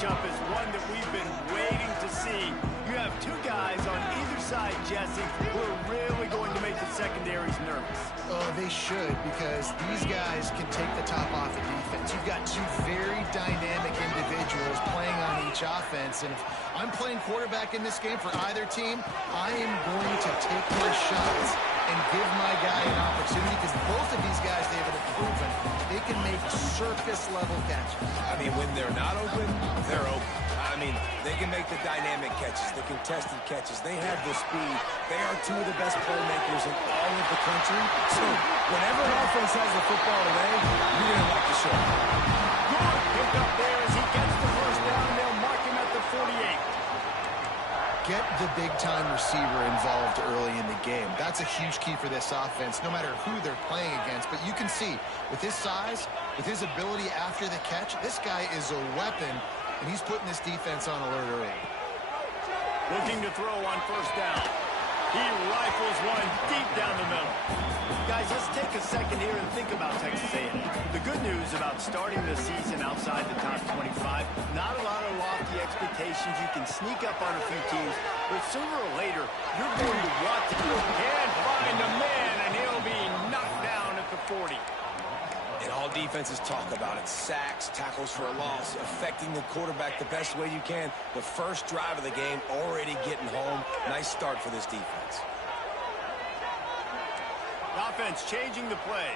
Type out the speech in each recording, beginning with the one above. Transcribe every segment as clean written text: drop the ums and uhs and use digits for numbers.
matchup is one that we've been waiting to see. You have two guys on either side, Jesse, who are really going to make the secondaries nervous. Oh, they should, because these guys can take the top off of defense. You've got two very dynamic individuals playing on each offense, and if I'm playing quarterback in this game for either team, I am going to take my shots and give my guy an opportunity, because both of these guys, David, have proven they can make circus-level catches. I mean, when they're not open, they're open. I mean, they can make the dynamic catches, the contested catches. They have the speed. They are two of the best playmakers in all of the country. So whenever an offense has the football today, you're going to like the show. Good pick up there as he gets the first down. They'll mark him at the 48. Get the big-time receiver involved early in the game. That's a huge key for this offense, no matter who they're playing against. But you can see, with his size, with his ability after the catch, this guy is a weapon, and he's putting this defense on alert early. Looking to throw on first down. He rifles one deep down the middle. Guys, let's take a second here and think about Texas A&M. The good news about starting the season outside the top 25, not a lot of lofty expectations. You can sneak up on a few teams, but sooner or later, you're going to want to go and find a man, and he'll be knocked down at the 40. And all defenses talk about it. Sacks, tackles for a loss, affecting the quarterback the best way you can. The first drive of the game, already getting home. Nice start for this defense. Offense changing the play.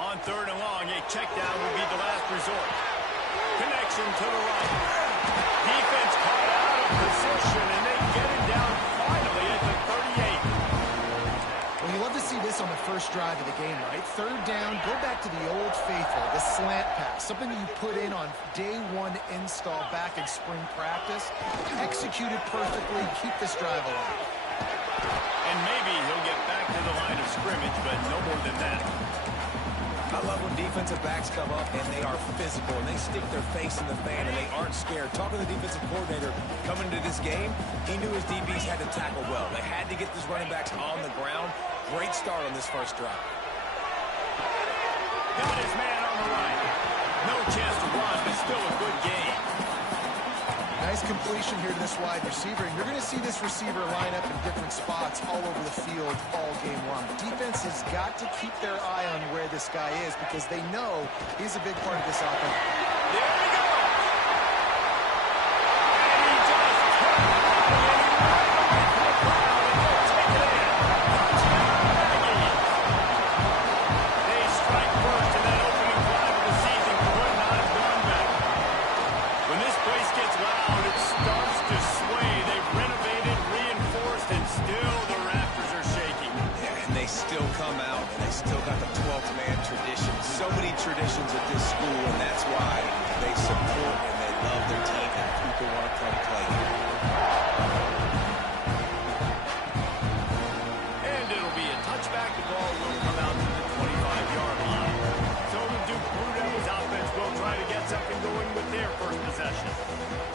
On third and long, a check down will be the last resort. Connection to the right. Defense caught out of position, and they get it down finally at the 38. Well, you love to see this on the first drive of the game, right? Third down, go back to the old faithful, the slant pass, something you put in on day one install back in spring practice. Executed perfectly, keep this drive alive. And maybe he'll get back to the line of scrimmage, but no more than that. I love when defensive backs come up and they are physical and they stick their face in the fan and they aren't scared. Talking to the defensive coordinator coming into this game, he knew his DBs had to tackle well. They had to get these running backs on the ground. Great start on this first drive. Got his man on the right. No chance to run, but still a good game. Nice completion here to this wide receiver, and you're going to see this receiver line up in different spots all over the field all game long. Defense has got to keep their eye on where this guy is, because they know he's a big part of this offense. There we go. And he just turned the body and he ran away from the crowd, and they'll take it in. They strike first in that opening drive of the season, putting on his run back. When this place gets loud, it starts to sway. They've renovated, reinforced, and still the rafters are shaking. Yeah, and they still come out and they still got the 12th man tradition. So many traditions at this school, and that's why they support and they love their team and people want to come play here. And it'll be a touchback. The ball will come out to the 25-yard line. So the Duke Blue Devils offense will try to get something going with their first possession.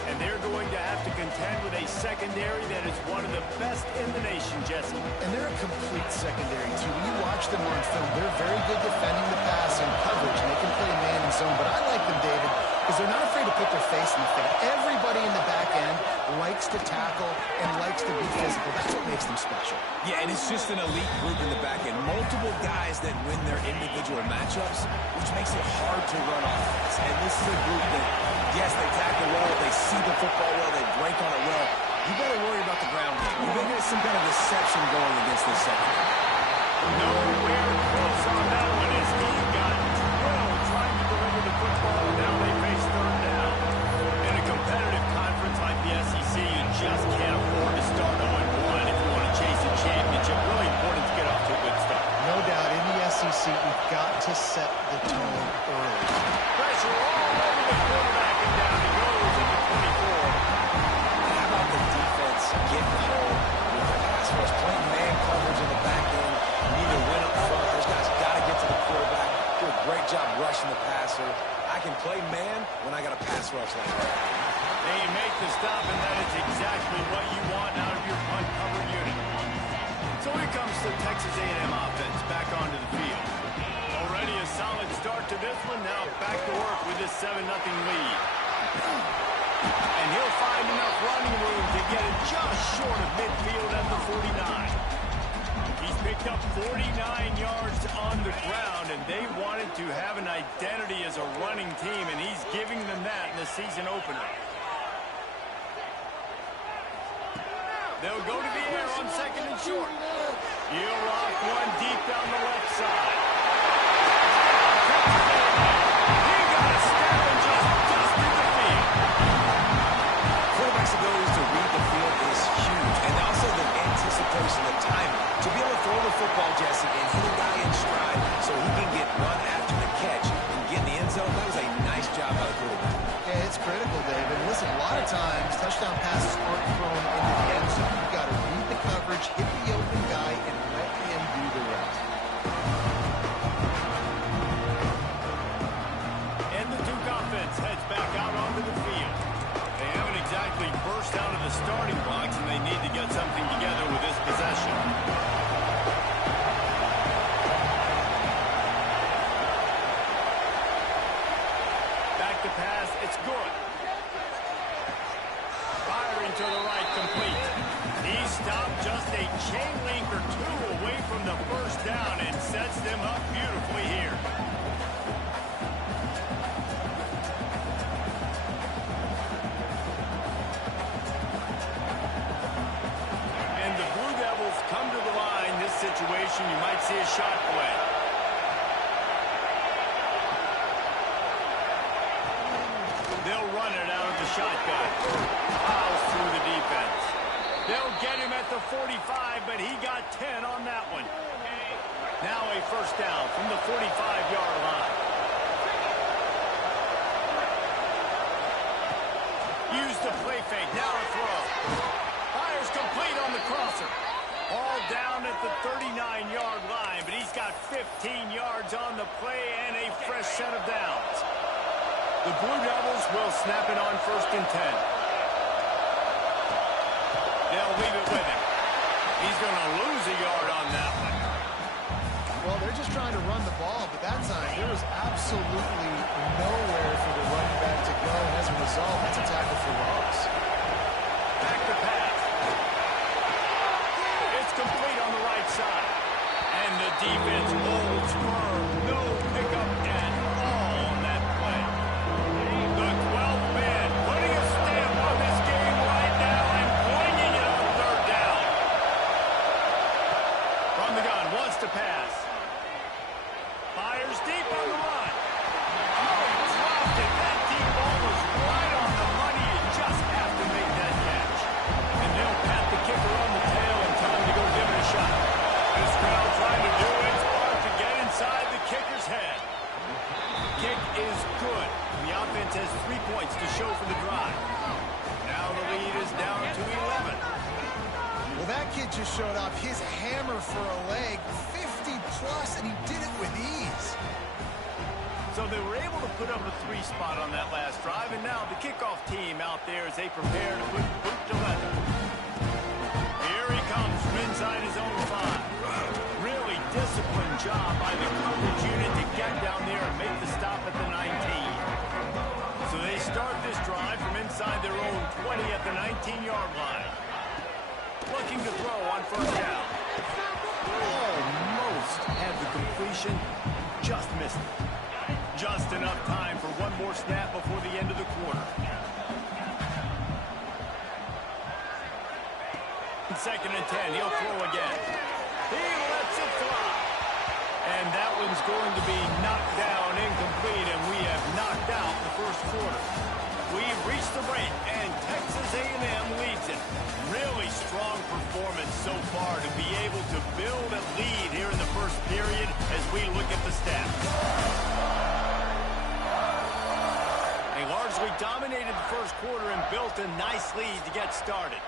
And they're going to have to contend with a secondary that is one of the best in the nation, Jesse. And they're a complete secondary, too. When you watch them on film, they're very good defending the pass and coverage, and they can play man and zone. But I like them, David, because they're not afraid to put their face in the fan. Everybody in the back end likes to tackle and likes to be physical. That's what makes them special. Yeah, and it's just an elite group in the back end. Multiple guys that win their individual matchups, which makes it hard to run offense. And this is a group that, yes, they tackle well, they see the football well, they break on it well. You got to worry about the ground game. You got to get some kind of deception going against this secondary. Nowhere close on that one as he got drilled trying to deliver the football. Now they face third down. In a competitive conference like the SEC, you just can't afford to start 0-1 if you want to chase a championship. Really important to get off to a good start. No doubt, in the SEC, you've got to set the tone early. Pressure all over the quarterback, and down he goes at the 24. How about the defense getting home with the pass rush, playing man coverage in the back end? You need to win up front. Those guys got to get to the quarterback. Do a great job rushing the passer. I can play man when I got a pass rush like that. They make the stop, and that is exactly what you want out of your punt cover unit. So here comes the Texas A&M offense back onto the field. Already a solid start to this one. Now back to work with this 7-0 lead. And he'll find enough running room to get it just short of midfield at the 49. He's picked up 49 yards on the ground, and they wanted to have an identity as a running team, and he's giving them that in the season opener. They'll go to the air on 2nd and short. He'll rock one deep down the left side. He got a step and just dusted the field. Quarterback's ability to read the field is huge, and also the anticipation, the timing. To be able to throw the football, Jesse, and hit a guy in stride so he can get run after the catch and get in the end zone, that was a nice job by the quarterback. Yeah, it's critical, David. Listen, a lot of times, touchdown passes aren't thrown into the end zone. You've got to read the coverage, hit the open guy, and let him do the rest. And the Duke offense heads back out onto the field. They haven't exactly burst out of the starting blocks, and they need to get something together with this possession. Back to pass, it's good. Firing to the right, complete. He stopped just a chain link or two away from the first down and sets them up beautifully here. And the Blue Devils come to the line. This situation, you might see a shot play. They'll run it out of the shotgun. Fouls through the defense. They'll get him at the 45, but he got 10 on that one. Now a first down from the 45-yard line. Use the play fake. Now a throw. Fires complete on the crosser. All down at the 39-yard line, but he's got 15 yards on the play and a fresh set of downs. The Blue Devils will snap it on 1st and 10. They'll leave it with him. He's going to lose a yard on that one. Well, they're just trying to run the ball, but that time there was absolutely nowhere for the running back to go. And as a result, that's a tackle for loss. Back to pass. It's complete on the right side. And the defense holds firm. No pickup at all on that play. The 12th man putting a stamp on this game right now and pointing it on 3rd down. From the gun, wants to pass. Fires deep on the run. Oh, he dropped it. That deep ball was right on the money. You just have to make that catch. And they'll pat the kicker on the tail and tell him to go give it a shot. This crowd trying to do its part to get inside the kicker's head. Kick is good. The offense has 3 points to show for the drive. Now the lead is down to 11. Well, that kid just showed off his hammer for a leg, 50-plus, and he did it with ease. So they were able to put up a 3 spot on that last drive, and now the kickoff team out there as they prepare to put boot to leather. Here he comes from inside his own 5. Really disciplined job by the coverage unit to get down there and make the stop at the 19. So they start this drive from inside their own 20 at the 19-yard line. Looking to throw on 1st down. Almost had the completion, just missed it. Just enough time for one more snap before the end of the quarter. 2nd and 10, he'll throw again. He lets it fly. And that one's going to be knocked down incomplete, and we have knocked out the first quarter. We've reached the break, and Texas A&M leads it. Really strong performance so far to be able to build a lead here in the first period as we look at the stats. They largely dominated the first quarter and built a nice lead to get started.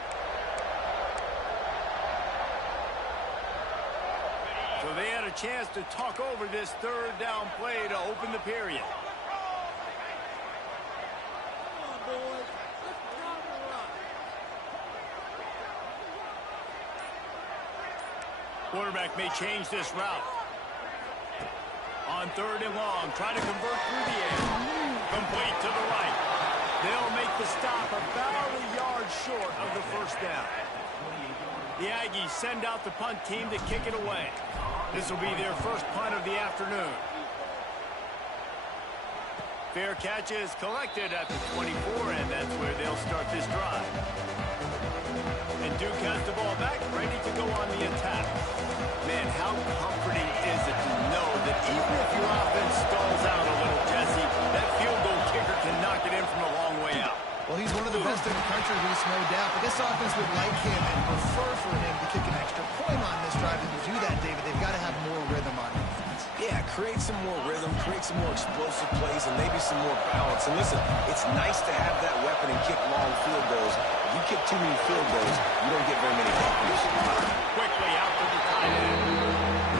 So they had a chance to talk over this 3rd down play to open the period. Quarterback may change this route. On 3rd and long, trying to convert through the air. Complete to the right. They'll make the stop about a yard short of the first down. The Aggies send out the punt team to kick it away. This will be their first punt of the afternoon. Fair catch is collected at the 24, and that's where they'll start this drive. And Duke has the ball back, ready to go on the attack. Man, how comforting is it to know that even if your offense stalls out a little, Jesse, that field goal kicker can knock it in from a long way out. Well, he's one of the best in the country, Reese, no doubt. But this offense would like him and prefer for him to kick an extra point on this drive. And to do that, David, they've got to have more rhythm on offense. Yeah, create some more rhythm, create some more explosive plays, and maybe some more balance. And listen, it's nice to have that weapon and kick long field goals. If you kick too many field goals, you don't get very many victories. Quickly out to the tight end.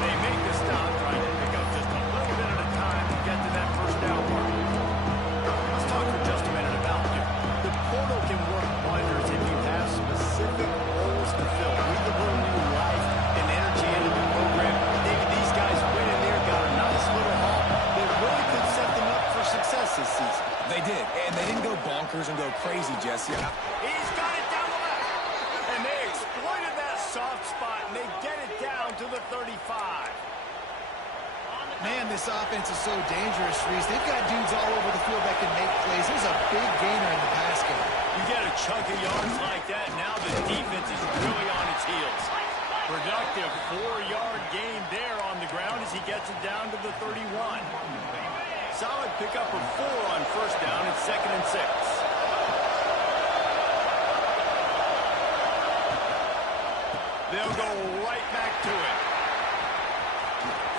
They make the stop, trying to pick up just a little bit at a time to get to that first down mark. Let's talk for just a minute about Duke. The portal can work wonders if you have specific roles to fill. Breathe a little new life and energy into the program. Maybe these guys went in there, got a nice little haul that really could set them up for success this season. They did, and they didn't go bonkers and go crazy, Jesse. He's got it down the left. And they exploited that soft spot, and they get it down to the 35. Man, this offense is so dangerous, Reese. They've got dudes all over the field that can make plays. There's a big gainer in the pass game. You get a chunk of yards like that, now the defense is really on its heels. Productive 4-yard gain there on the ground as he gets it down to the 31. Solid pickup of 4 on first down. It's 2nd and 6. They'll go right back to it.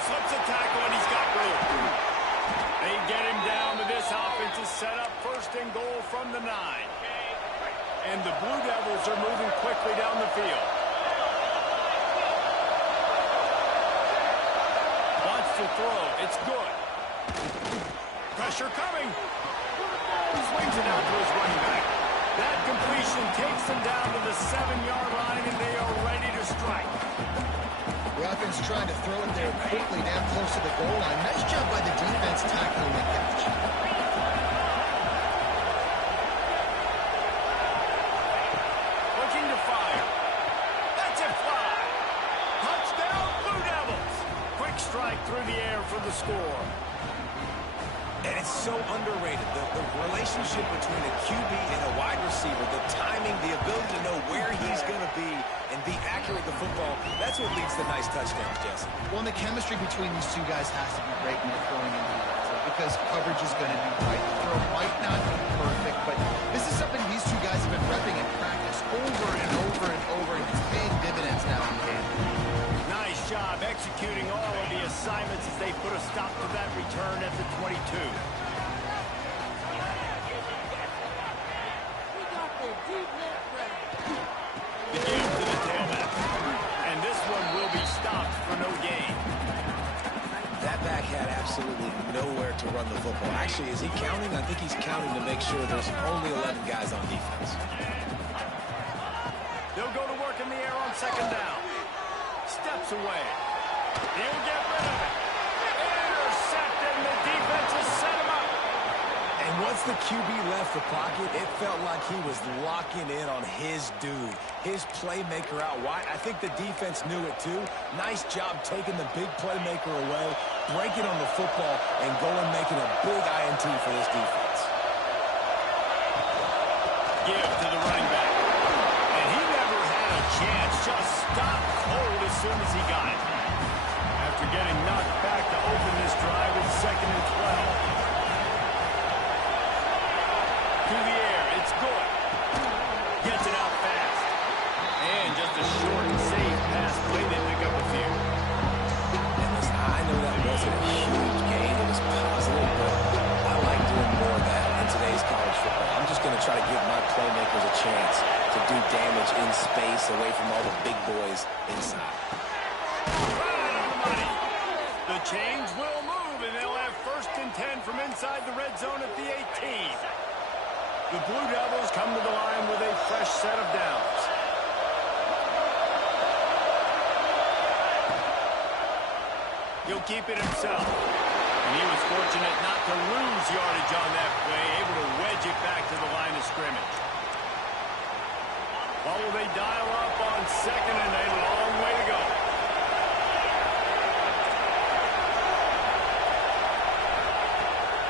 Slips a tackle, and he's got room. They get him down to this offense is set up 1st and goal from the 9. And the Blue Devils are moving quickly down the field. Wants to throw. It's good. Pressure coming. Swings it out to his running back. That completion takes them down to the 7-yard line, and they are ready to strike. The offense trying to throw it there quickly down close to the goal line. Nice job by the defense tackling the catch. Looking to fire. That's a fly. Touchdown, Blue Devils. Quick strike through the air for the score. And it's so underrated. The relationship between a QB and a wide receiver, the timing, the ability to know where he's going to be and be accurate with the football, that's what leads to nice touchdowns, Jesse. Well, and the chemistry between these two guys has to be great when they're throwing in defense because coverage is going to be right. The throw might not be perfect, but this is something these two guys have been repping in practice over and over and over, and it's paying dividends now in camp. Nice job executing all of the assignments as they put a stop to that return at the 22. The give to the tailback. And this one will be stopped for no gain. That back had absolutely nowhere to run the football. Actually, is he counting? I think he's counting to make sure there's only 11 guys on defense. They'll go to work in the air on 2nd down. Steps away. He'll get rid of it. Intercepted, and the defense has set him up. And once the QB left the pocket, it felt like he was locking in on his dude, his playmaker out wide. I think the defense knew it too. Nice job taking the big playmaker away, breaking on the football, and going making a big INT for this defense. Give to the running back. And he never had a chance. Just stopped cold as soon as he got it. After getting knocked back to open this drive, it's 2nd and 12. To the air, it's good. Gets it out fast. And just a short and safe pass play. They pick up a few. And listen, I know that wasn't a huge gain. It was positive, but I like doing more of that in today's college football. I'm just going to try to give my playmakers a chance to do damage in space away from all the big boys inside. Right on the money. The change will move, and they'll have 1st and 10 from inside the red zone at the 18. The Blue Devils come to the line with a fresh set of downs. He'll keep it himself. And he was fortunate not to lose yardage on that play, able to wedge it back to the line of scrimmage. What will they dial up on second and a long way to go?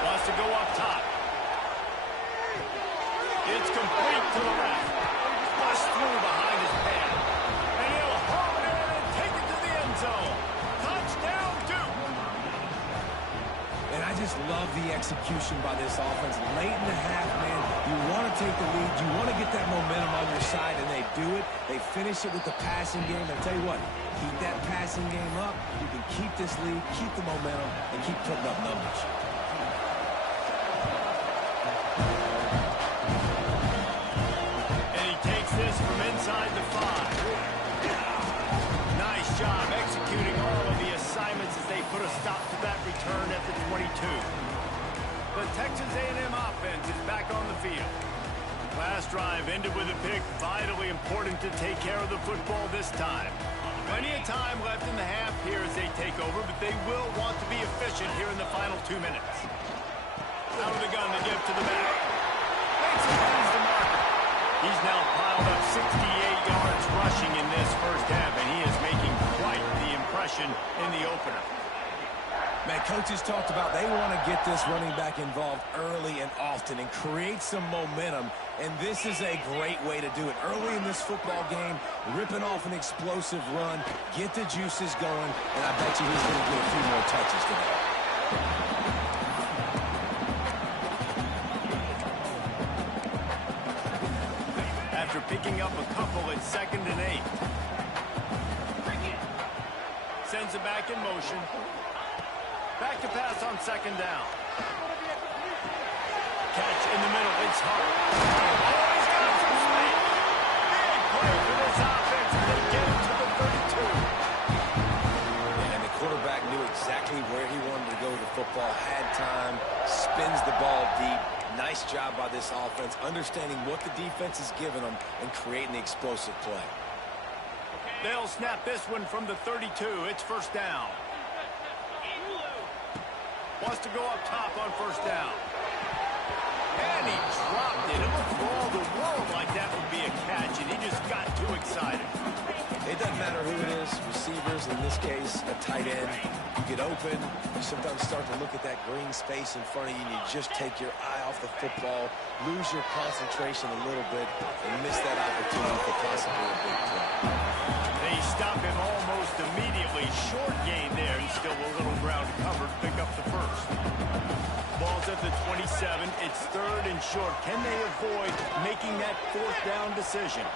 Wants to go up top. It's complete to the left. Bust through behind his pad. And he'll haul it in and take it to the end zone. Touchdown, Duke. And I just love the execution by this offense. Late in the half, man, you want to take the lead. You want to get that momentum on your side, and they do it. They finish it with the passing game. I'll tell you what, keep that passing game up. You can keep this lead, keep the momentum, and keep putting up numbers. And he takes this from inside the 5. Nice job executing all of the assignments as they put a stop to that return at the 22. The Texas A&M offense is back on the field. Last drive ended with a pick. Vitally important to take care of the football this time. Plenty of time left in the half here as they take over, but they will want to be efficient here in the final 2 minutes. Out of the gun to give to the back. Makes it easy to marker. He's now piled up 68 yards rushing in this first half, and he is making quite the impression in the opener. Man, coaches talked about they want to get this running back involved early and often and create some momentum, and this is a great way to do it. Early in this football game, ripping off an explosive run, get the juices going, and I bet you he's going to get a few more touches today. After picking up a couple at 2nd and 8. Sends it back in motion. Back to pass on 2nd down. Catch in the middle. It's Hart. Oh, he's got some speed. Big play for this offense as they get him to the 32. And the quarterback knew exactly where he wanted to go with the football, had time, spins the ball deep. Nice job by this offense, understanding what the defense is giving them and creating the explosive play. They'll snap this one from the 32. It's 1st down. Wants to go up top on 1st down. And he dropped it. It looked for all the world like that would be a catch, and he just got too excited. It doesn't matter who it is, receivers, in this case, a tight end. You get open, you sometimes start to look at that green space in front of you, and you just take your eye off the football, lose your concentration a little bit, and miss that opportunity for possibly a big play. They stop him almost immediately. Short gain there, and still a little ground covered. Pick up the 1st. Ball's at the 27. It's 3rd and short. Can they avoid making that 4th down decision?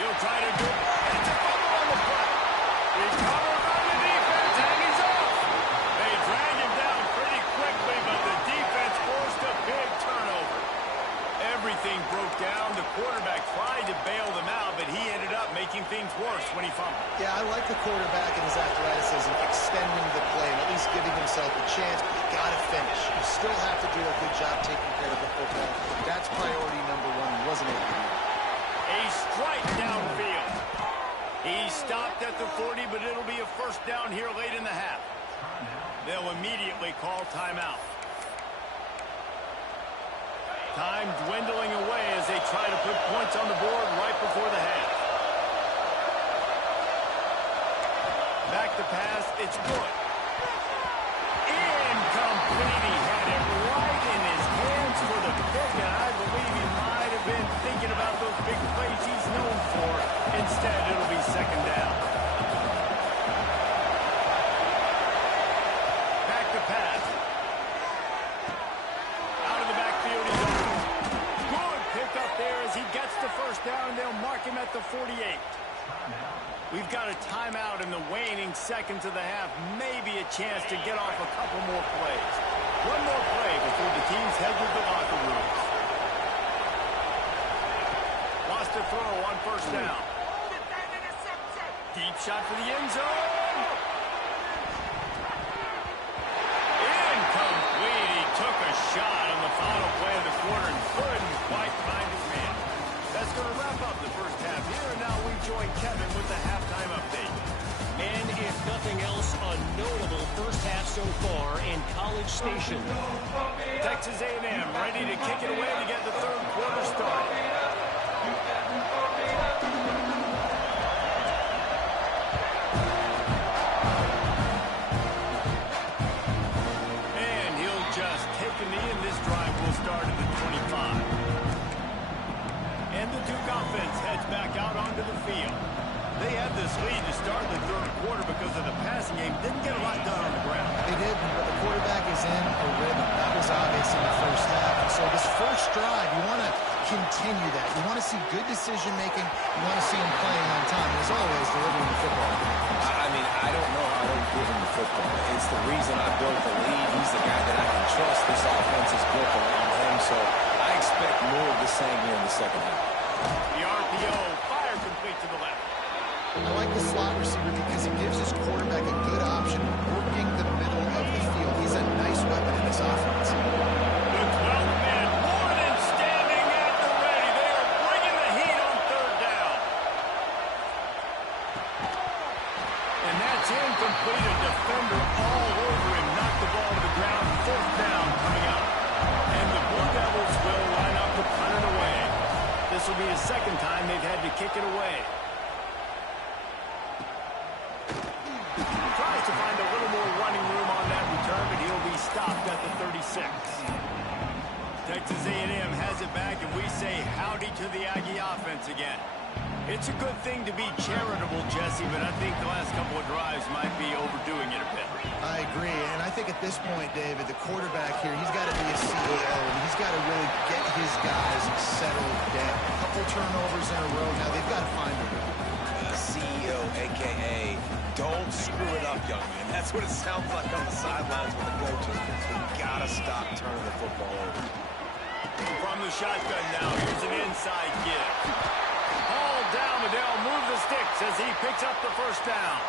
He'll try to do it. And it's a fumble on the play. Recovered by the defense, and he's off. They drag him down pretty quickly, but the defense forced a big turnover. Everything broke down. The quarterback tried to bail them out, but he ended up making things worse when he fumbled. Yeah, I like the quarterback and his athleticism, extending the play and at least giving himself a chance, but you got to finish. You still have to do a good job taking care of the football. That's priority number 1. Wasn't able to do it. A strike downfield. He stopped at the 40, but it'll be a 1st down here late in the half. They'll immediately call timeout. Time dwindling away as they try to put points on the board right before the half. Back to pass. It's good. Incomplete. He had it right in his hands for the pick, and I believe he might have been thinking about those big plays he's known for. Instead, it'll be 2nd down. Back to pass. Out of the backfield, he's open. Good pick up there as he gets the 1st down, and they'll mark him at the 48. We've got a timeout in the waning seconds of the half. Maybe a chance to get off a couple more plays. One more play before the teams head to the locker rooms. Wants to throw on 1st down. Deep shot for the end zone. Incomplete. He took a shot on the final play of the quarter and couldn't quite find his man. That's going to wrap up the first half here, and now we join Kevin with the halftime update. And if nothing else, a notable first half so far in College Station. Texas A&M ready to kick it away to get the third quarter started. And he'll just take a knee, and this drive will start at the 25. And the Duke offense heads back out onto the field. They had this lead to start the third quarter because of the passing game. Didn't get a lot done on the ground. They did, but the quarterback is in a rhythm. That was obvious in the first half. And so this first drive, you want to continue that. You want to see good decision-making. You want to see him playing on time. And as always, delivering the football. I mean, I don't know how to give him the football. It's the reason I built the lead. He's the guy that I can trust. This offense is built around him, so I expect more of the same here in the second half. The RPO, fire complete to the left. I like the slot receiver because he gives his quarterback a good option working the middle of the field. He's a nice weapon in this offense. The 12th man, more than standing at the ready. They are bringing the heat on third down. And that's incomplete. A defender all over him. Knocked the ball to the ground. Fourth down coming up. And the Blue Devils will line up to punt it away. This will be the second time they've had to kick it away. Tries to find a little more running room on that return, but he'll be stopped at the 36. Texas A&M has it back, and we say howdy to the Aggie offense again. It's a good thing to be charitable, Jesse, but I think the last couple of drives might be overdoing it a bit. I agree, and I think at this point, David, the quarterback here, he's got to be a CEO, and he's got to really get his guys settled down. A couple turnovers in a row. Now they've got to find a rhythm. CEO, a.k.a. don't screw it up, young man. That's what it sounds like on the sidelines with the coaches. We've got to stop turning the football over. From the shotgun now, here's an inside give. Hauled down, Adele moves the sticks as he picks up the first down.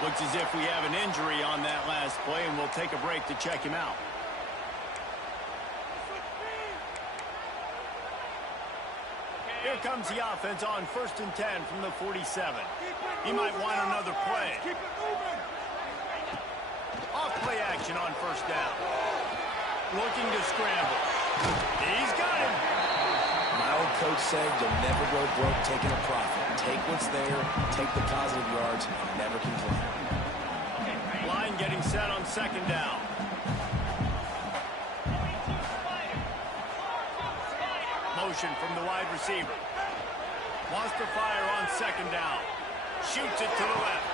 Looks as if we have an injury on that last play, and we'll take a break to check him out. Here comes the offense on 1st and 10 from the 47. He might want another play. Off play action on first down. Looking to scramble. He's got him. My old coach said you'll never go broke taking a profit. Take what's there, take the positive yards, and never complain. Line getting set on second down. Motion from the wide receiver. Wants to fire on second down. Shoots it to the left.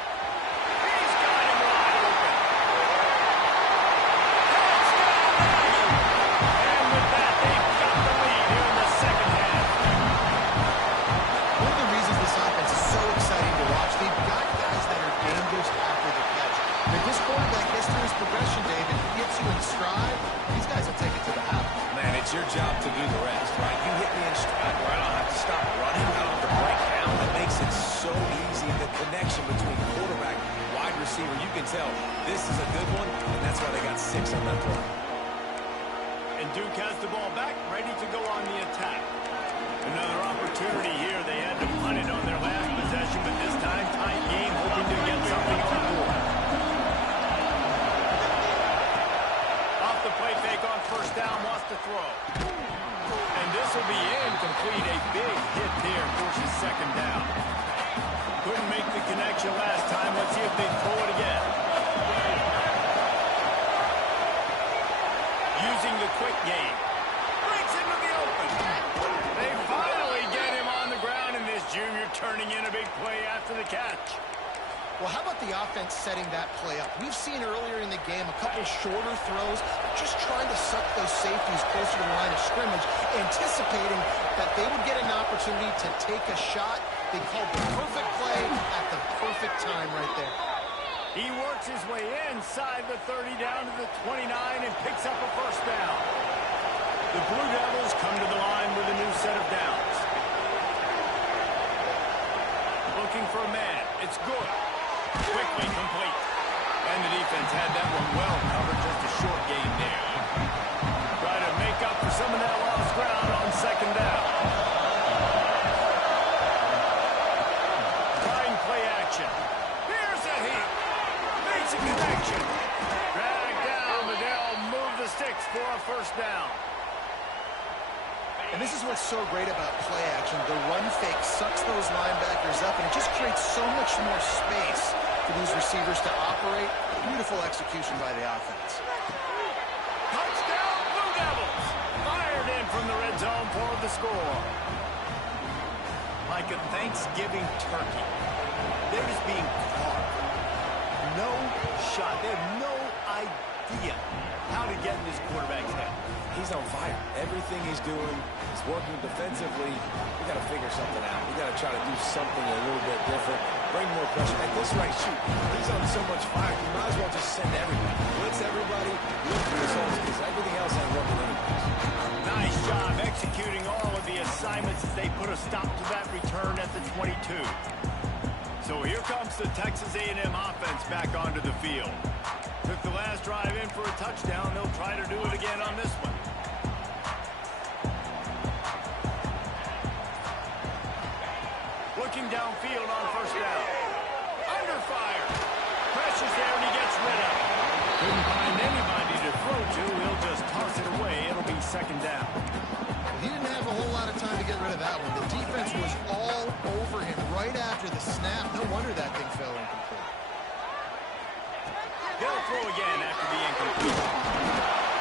He's got him wide open. Touchdown! And with that, they've got the lead here in the second half. One of the reasons this offense is so exciting to watch, they've got guys that are dangerous after the catch. If this quarterback gets through his progression, David, he gets you in stride, these guys will take it to the house. Man, it's your job to do the rest, right? You hit me in stride where I don't have to stop running. I don't have to break down. That makes it so easy. The connection between quarterback, wide receiver, you can tell this is a good one, and that's why they got 6 on that play. And Duke has the ball back, ready to go on the attack. Another opportunity here. They had to punt it on their last possession, but this time, tight game, hoping to get something on the board. Off the play fake on first down, wants to throw. And this will be incomplete. A big hit there, forces second down. Couldn't make the connection last time. Let's see if they throw it again. Using the quick game. Breaks into the open. They finally get him on the ground, and this junior turning in a big play after the catch. Well, how about the offense setting that play up? We've seen earlier in the game a couple shorter throws, just trying to suck those safeties closer to the line of scrimmage, anticipating that they would get an opportunity to take a shot. They called the perfect play at the perfect time right there. He works his way inside the 30 down to the 29 and picks up a first down. The Blue Devils come to the line with a new set of downs. Looking for a man. It's good. Quickly complete. And the defense had that one well covered. Just a short gain there. Try to make up for some of that lost ground on second down. Trying play action. Here's a hit. Makes connection. Dragged down, but they'll move the sticks for a first down. And this is what's so great about play action. The run fake sucks those linebackers up, and it just creates so much more space for these receivers to operate. Beautiful execution by the offense. Touchdown, Blue Devils! Fired in from the red zone for the score. Like a Thanksgiving turkey, they're just being caught. No shot. They have no idea how to get in this quarterback's head. He's on fire. Everything he's doing is working defensively. We got to figure something out. We got to try to do something a little bit different. Bring more pressure. At this rate, shoot, he's on so much fire. You might as well just send everybody. Blitz everybody. Look for results because everything else ain't working anyways. Nice job executing all of the assignments as they put a stop to that return at the 22. So here comes the Texas A&M offense back onto the field. Took the last drive in for a touchdown. They'll try to do it again on this one. Looking downfield on first down. Under fire. Pressure's there and he gets rid of it. Couldn't find anybody to throw to. He'll just toss it away. It'll be second down. He didn't have a whole lot of time to get rid of that one. The defense was all over him right after the snap. No wonder that thing fell incomplete. They'll throw again after the incompletion.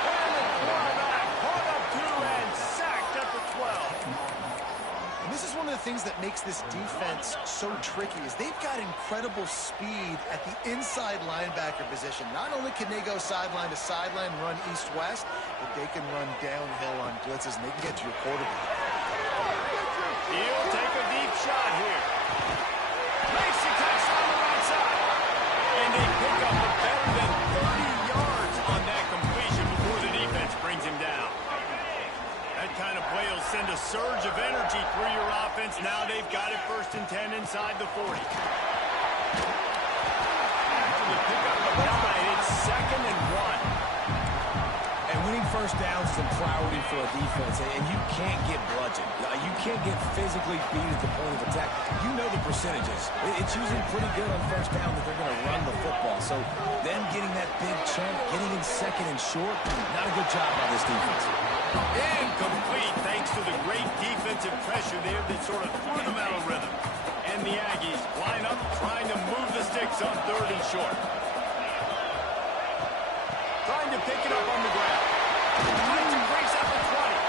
And the quarterback caught up to and sacked at the 12. And this is one of the things that makes this defense so tricky is they've got incredible speed at the inside linebacker position. Not only can they go sideline to sideline, run east-west, but they can run downhill on blitzes, and they can get to your quarterback. He'll take a deep shot here. Makes the catch on the right side. And they pick up a better than 30 yards on that completion before the defense brings him down. That kind of play will send a surge of energy through your offense. Now they've got it 1st and 10 inside the 40. After the pickup of 9, it's 2nd and 1. And winning first downs is a priority for a defense, and you can't get bludgeoned. You can't get physically beat at the point of attack. You know the percentages. It's usually pretty good on first down that they're going to run the football. So them getting that big chunk, getting in 2nd and short, not a good job by this defense. Incomplete thanks to the great defensive pressure there that sort of threw them out of rhythm. And the Aggies line up trying to move the sticks on 3rd and short. Trying to pick it up on the ground. Tries to brace up the 20.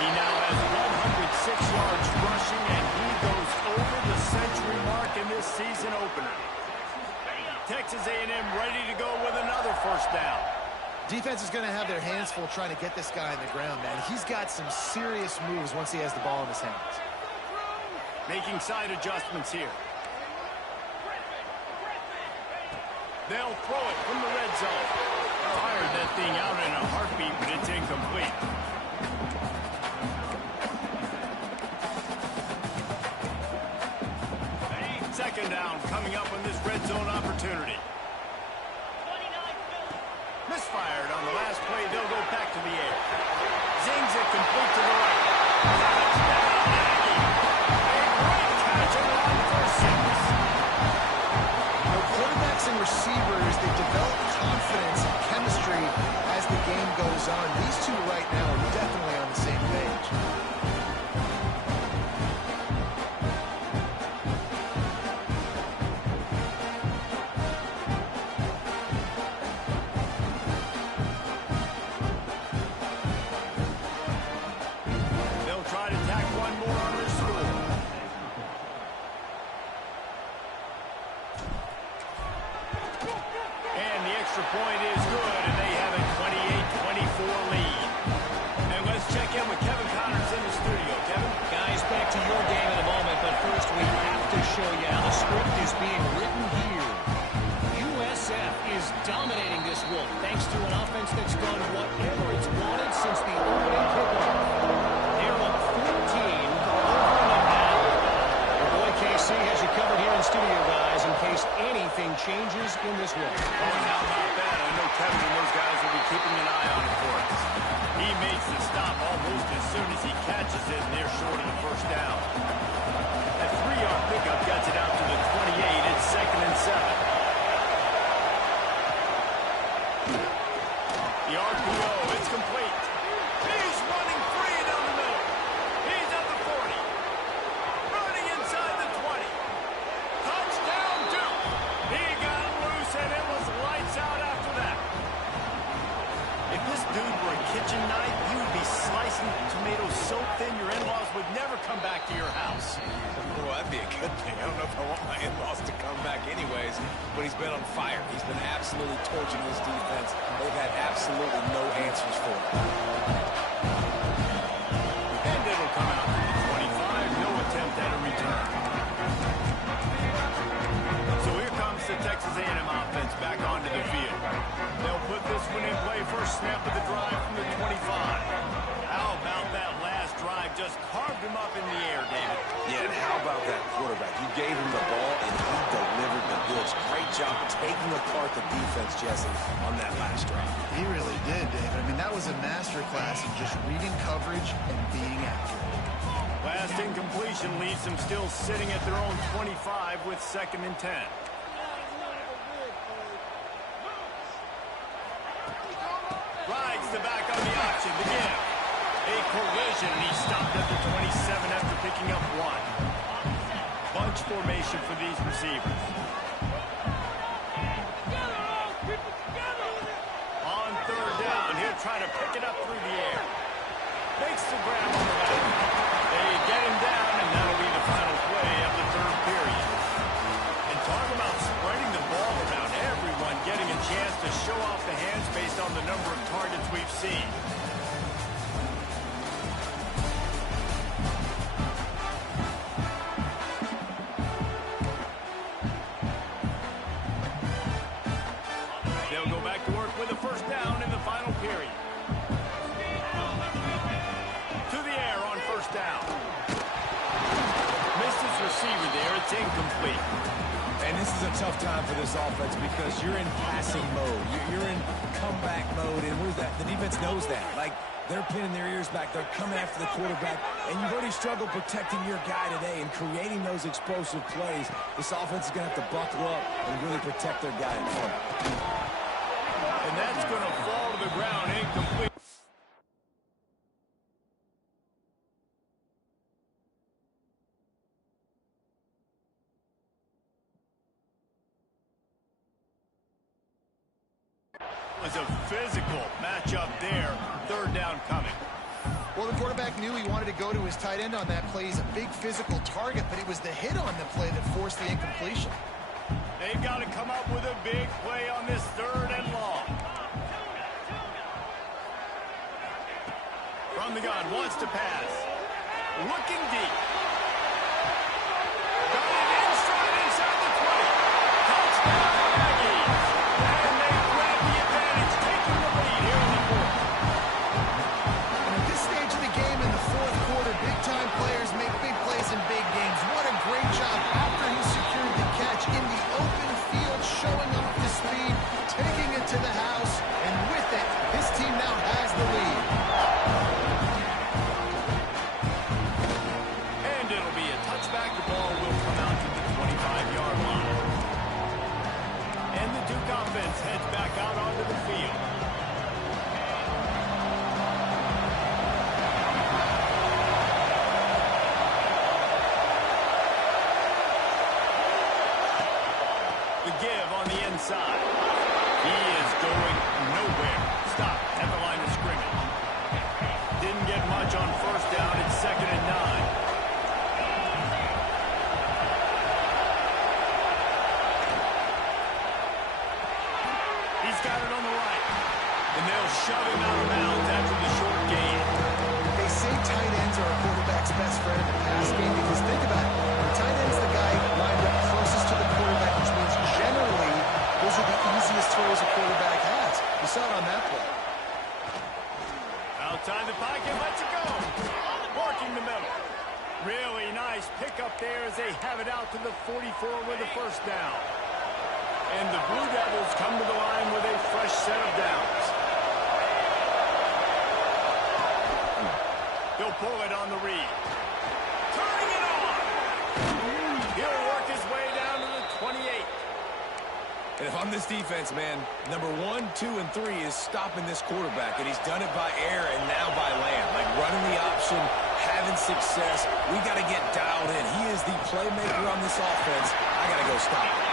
He now has 106 yards rushing, and he goes over the century mark in this season opener. Texas A&M ready to go with another first down. Defense is going to have their hands full trying to get this guy on the ground, man. He's got some serious moves once he has the ball in his hands. Making side adjustments here. They'll throw it from the red zone. Fired that thing out in a heartbeat, but it's incomplete. Second down coming up on this red zone opportunity. Misfired on the last play. They'll go back to the air. Zings it complete to the right. Touchdown, Aggie. A great catch around for 6. Quarterbacks and receivers, they develop confidence and chemistry as the game goes on. These two right now are definitely on the same page. They'll try to tack one more on their score. And the extra point is good, and they have a 28-24 lead. And let's check in with Kevin Connors in the studio. Kevin? Guys, back to your game in a moment, but first we have to show you how the script is being written here. USF is dominating this one thanks to an offense that's done whatever it's wanted since the opening kickoff. They're up 14 over and a half. Your boy KC has you covered here in studio, guys, in case anything changes in this one. Oh, how about that? I know Kevin and those guys will be keeping an eye on it for us. He makes the stop almost as soon as he catches it, and they're short of the first down. That 3-yard pickup gets it out to the 28. It's 2nd and 7. so thin your in-laws would never come back to your house. Well, that'd be a good thing. I don't know if I want my in-laws to come back anyways, but he's been on fire. He's been absolutely torching this defense. They've had absolutely no answers for him. And it'll come out to the 25. No attempt at a return. So here comes the Texas A&M offense back onto the field. They'll put this one in play. First snap of the drive from the 25. How about that last drive? Just carved him up in the air, David. Yeah, and how about that quarterback? You gave him the ball, and he delivered the goods. Great job taking apart the defense, Jesse, on that last drive. He really did, David. I mean, that was a masterclass in just reading coverage and being accurate. Last incompletion leaves them still sitting at their own 25 with 2nd and 10. Rides the back on the option. The give. A collision, and he stopped at the 27 after picking up 1. Bunch formation for these receivers. On 3rd down, he'll try to pick it up through the air. Makes the grab on the back. They get him down, and that'll be the final play of the 3rd period. And talk about spreading the ball around, everyone getting a chance to show off the hands based on the number of targets we've seen. They'll go back to work with a 1st down in the final period. To the air on 1st down. Missed his receiver there. It's incomplete. And this is a tough time for this offense because you're in passing mode. You're in comeback mode, and what is that? The defense knows that. Like, they're pinning their ears back. They're coming after the quarterback, and you've already struggled protecting your guy today and creating those explosive plays. This offense is going to have to buckle up and really protect their guy in front. And that's going to fall to the ground incomplete. Was a physical matchup there. 3rd down coming. Well, the quarterback knew he wanted to go to his tight end on that play. He's a big physical target, but it was the hit on the play that forced the incompletion. They've got to come up with a big play on this 3rd and long. From the gun, wants to pass. Looking deep. Got it in stride inside the 20. Touchdown, Aggies. And they grab the advantage, taking the lead here in the 4th. And at this stage of the game in the 4th quarter, big-time players make big plays in big games. What a great job after he secured the catch in the open field, showing off the speed, taking it to the house, and with it, his team now has the lead. And it'll be a touchback. The ball will come out to the 25-yard line. And the Duke offense heads back out onto the field. The give on the inside. He is going nowhere. Stop at the line of scrimmage. Didn't get much on 1st down. It's 2nd and 9. He's got it on the right. And they'll shove him out of bounds after the short gain. They say tight ends are a quarterback's best friend in the pass game because think about it. The tight end's the guy lined up closest to the quarterback, which means generally those are the easiest throws a quarterback has. You saw it on that play. Outside the pocket, lets it go. Working the middle. Really nice pickup there as they have it out to the 44 with a 1st down. And the Blue Devils come to the line with a fresh set of downs. He'll pull it on the read. Turning it on. He'll work his way down to the 28. And if I'm this defense, man, number 1, 2, and 3 is stopping this quarterback, and he's done it by air and now by land. Like running the option, having success. We got to get dialed in. He is the playmaker on this offense. I got to go stop him.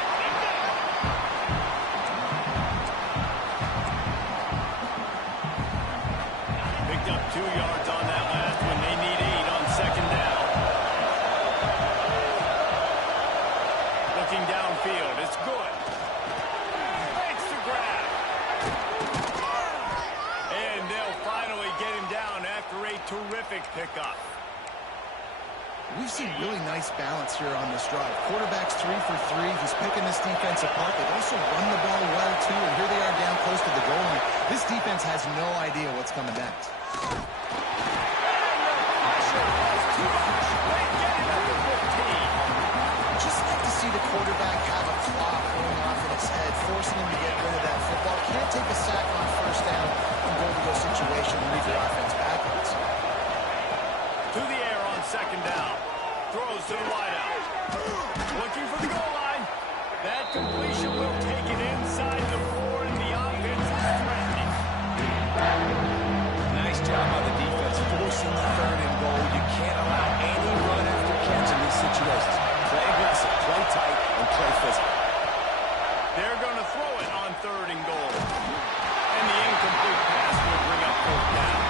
Picked up 2 yards on that last one. They need terrific pickup. We've seen really nice balance here on this drive. Quarterback's 3 for 3. He's picking this defense apart. They've also run the ball well, too, and here they are down close to the goal line. This defense has no idea what's coming next. Just like to see the quarterback have a clock going off in his head, forcing him to get rid of that football. Can't take a sack on first down and go to those situations and leave your offense backwards. To the air on second down. Throws to the wideout. Looking for the goal line. That completion will take it inside the 4, and the offense is threatening. Nice job by the defense forcing the 3rd and goal. You can't allow any run after catch in these situations. Play aggressive, play tight, and play physical. They're going to throw it on 3rd and goal. And the incomplete pass will bring up 4th down.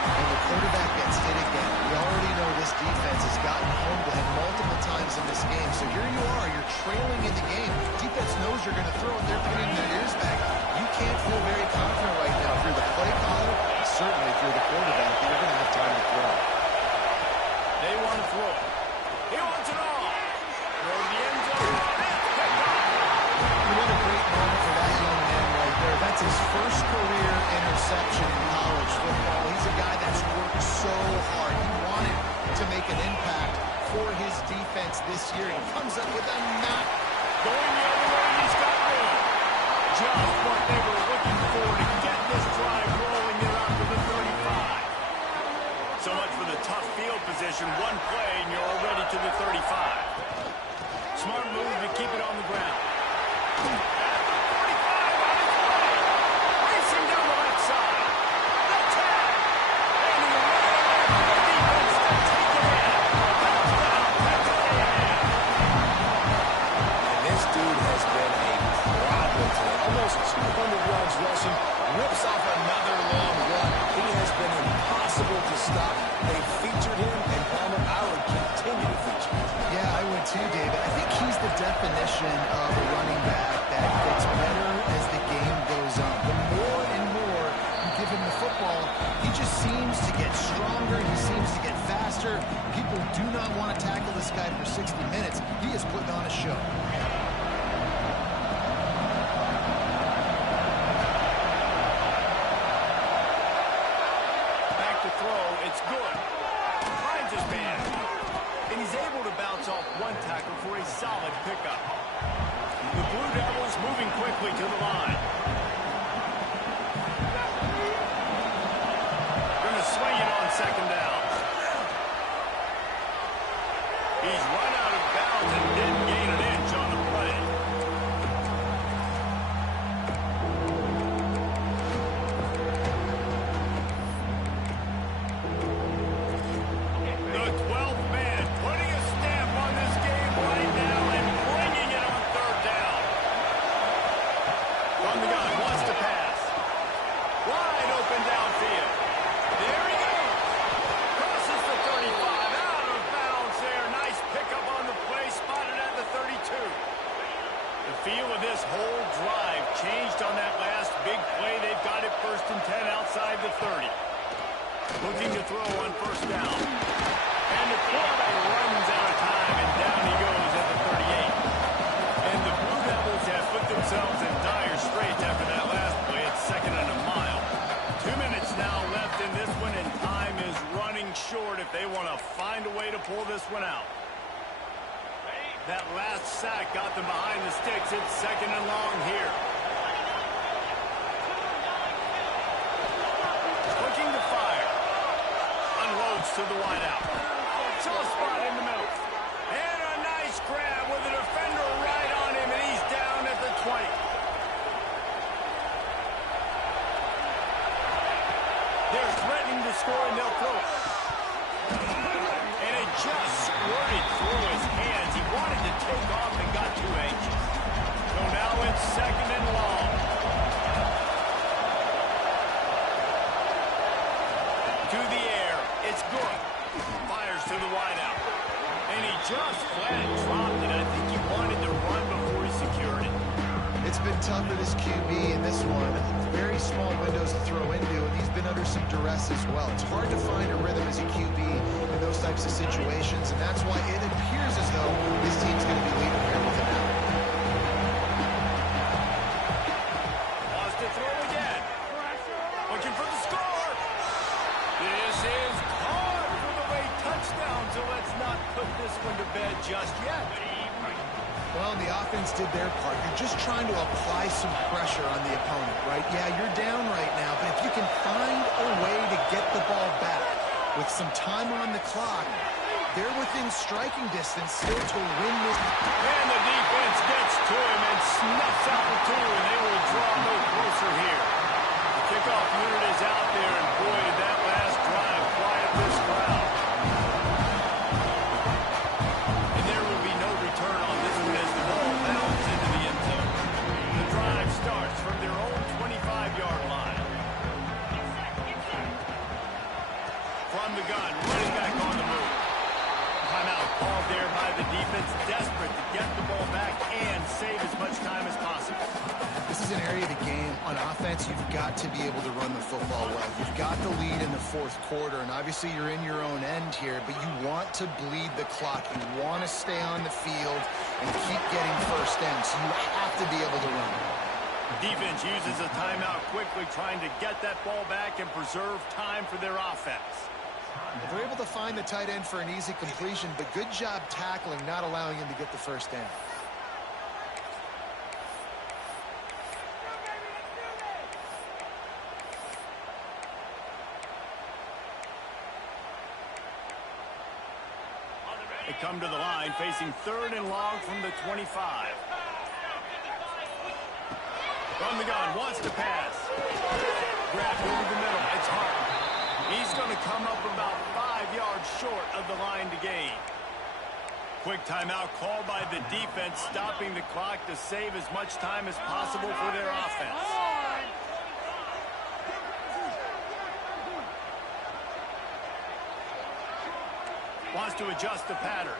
And the quarterback gets hit again. We already know this defense has gotten home to him multiple times in this game. So here you are, you're trailing in the game. Defense knows you're going to throw it. They're putting their ears back. You can't feel very confident right now. If you're the play caller, certainly if you're the quarterback, you're going to have time to throw. They want to throw it. He wants it all. Throw the end zone. It's picked up. What a great moment for that young man right there. That's his first career interception in college football. He's a guy that's worked so hard. He wanted to make an impact for his defense this year. He comes up with a knock. Going the other way, he's got room. Just what they were looking for to get this drive rolling there out to the 35. So much for the tough field position. One play, and you're already to the 35. Smart move to keep it on the ground. At the 45, on his way. Racing down the left side. The tag. And he ran away from the defense to take it in. Touchdown, Texas A&M. And this dude has been a problem today. Almost 200 yards rushing. Rips off another long run. He has been impossible to stop. They've featured him, and Palmer, I would continue to feature him. Yeah, I would too, David. I think he's the definition of a running back that gets better as the game goes on. The more and more you give him the football, he just seems to get stronger. He seems to get faster. People do not want to tackle this guy for 60 minutes. He is putting on a show. Back to throw. It's good. Finds his man. And he's able to bounce off one tackle for a solid pickup. The Blue Devils moving quickly to the line. Going to swing it on second down. He's run out of bounds and didn't gain an inch on the play. The 12th man putting a stamp on this game right now and bringing it on 3rd down. From the gun, wants to pass. Wide open downfield. There he goes. Crosses the 35. Out of bounds there. Nice pickup on the play. Spotted at the 32. The feel of this whole drive changed on that last big play. They've got it 1st and 10 outside the 30. Looking to throw on 1st down. And the quarterback runs out of time, and down he goes at the 38. And the Blue Devils have put themselves in dire straits after that last play. It's 2nd and a mile. 2 minutes now left in this one, and time is running short if they want to find a way to pull this one out. That last sack got them behind the sticks. It's 2nd and long here. Looking to fire. Unloads to the wideout. Soft spot in the middle. And a nice grab with a defender right on him, and he's down at the 20. They're threatening to score, and they'll throw it. And it just squirted through his hands. He wanted to take off and got too anxious. So now it's 2nd and long. To the air. It's good. Fires to the wideout. And he just flat dropped it. I think he wanted to run before he secured it. It's been tough for this QB in this one. Very small windows to throw into, and he's been under some duress as well. It's hard to find a rhythm as a QB in those types of situations, and that's why it appears as though this team's going to be leading here with him out. Wants to throw again. Looking for the score. This is caught for the way touchdown, so let's not put this one to bed just yet. Well, the offense did their part. You're just trying to apply some pressure on the opponent, right? Yeah, you're down right now, but if you can find a way to get the ball back with some time on the clock, they're within striking distance still to win this. And the defense gets to him and snuffs out the two, and they will draw no closer here. The kickoff unit is out there, and boy, did that last drive quiet this crowd. And there will be no return on this one as the ball bounds into the end zone. The drive starts from their own 25-yard line. From the gun, running back on the move. Timeout called there by the defense, desperate to get the ball back and save as much time as possible. This is an area of the game on offense you've got to be able to run the football well. You've got the lead in the fourth quarter, and obviously you're in your own end here, but you want to bleed the clock. You want to stay on the field and keep getting first down, so you have to be able to run. Defense uses a timeout quickly, trying to get that ball back and preserve time for their offense. They're able to find the tight end for an easy completion, but good job tackling, not allowing him to get the first down. They come to the line, facing third and long from the 25. From the gun, wants to pass. Grabbed over the middle, it's Harton. He's going to come up about 5 yards short of the line to gain. Quick timeout called by the defense, stopping the clock to save as much time as possible for their offense. Wants to adjust the pattern.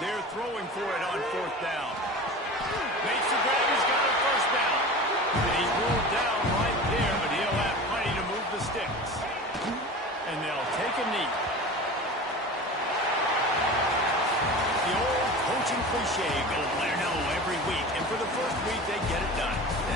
They're throwing for it on fourth down. Makes the grab.